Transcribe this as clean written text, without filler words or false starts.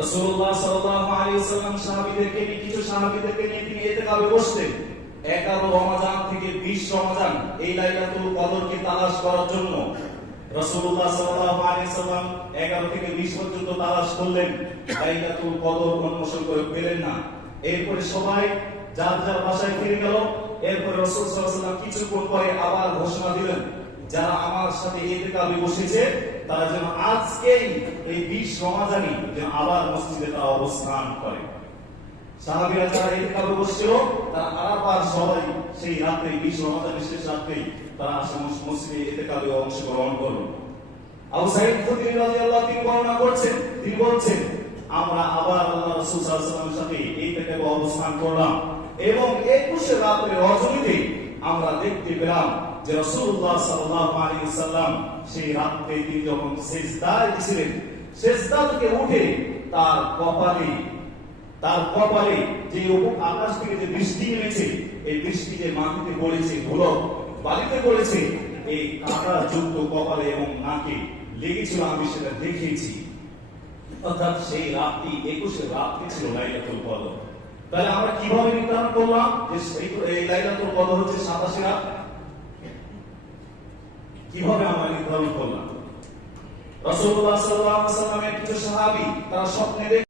রাসূলুল্লাহ সাল্লাল্লাহু আলাইহি ওয়াসাল্লাম কিছু সাহাবীদেরকে নিয়ে তিনি ইতিকাফে বসতেন 11 রমজান থেকে 20 রমজান এই লাইলাতুল কদরকে তালাশ করার জন্য। রাসূলুল্লাহ সাল্লাল্লাহু আলাইহি ওয়াসাল্লাম 11 থেকে 20 পর্যন্ত তালাশ করলেন, লাইলাতুল কদর অন্বেষণ করে পেলেন না। এরপরে সবাই যার যার বাসায় ফিরে গেল। এরপরে রাসূল সাল্লাল্লাহু আলাইহি ওয়াসাল্লাম কিছুক্ষণ পরে আবার ঘোষণা দিলেন, যারা আমার সাথে ইতিকাফে বসেছে তারা যেন আজকেই এই 20 রমজানই যেন আবার মসজিদে তারা অবস্থান করে। সাহাবীরা যারা ইতিকাফে বসছিল তারা আবার সবাই সেই রাতে 20 রমজানের শেষ রাতে তারা মসজিদে ইতিকাফে অংশগ্রহণ করলো। আবু সাঈদ খুদরি রাদিয়াল্লাহু তিনি বর্ণনা করছেন, তিনি বলছেন, আমরা আবার আল্লাহ রাসূল সাল্লাল্লাহু আলাইহি ওয়াসাল্লামের সাথে ইতিকাফে অবস্থান করলাম এবং 21 রাতের রজনীতে আমরা দেখতে পেলাম যে রাসূলুল্লাহ সাল্লাল্লাহু আলাইহি ওয়াসাল্লাম সেই রাতে তিনি যখন সিজদায় ছিলেন, সিজদা থেকে উঠে তার কপালে যে আকাশ থেকে যে বৃষ্টি নেমেছে, এই বৃষ্টি যে মাটিতে পড়েছে, ধুলো বালিতে পড়েছে, এই কাঁটা যুক্ত কপালে এবং নাকে লেগেছিল, আমি সেটা দেখেছি। অর্থাৎ সেই রাতটি 21 রাতটি ছিল লাইলাতুল কদর। তাহলে আমরা কিভাবে নির্ধারণ করলাম যে এই লাইলাতুল কদর হচ্ছে 27 রাত? কিভাবে আমরা নির্ধারণ করলাম? রাসূলুল্লাহ সাল্লাল্লাহু আলাইহি ওয়াসাল্লামের কিছু সাহাবী তারা স্বপ্নে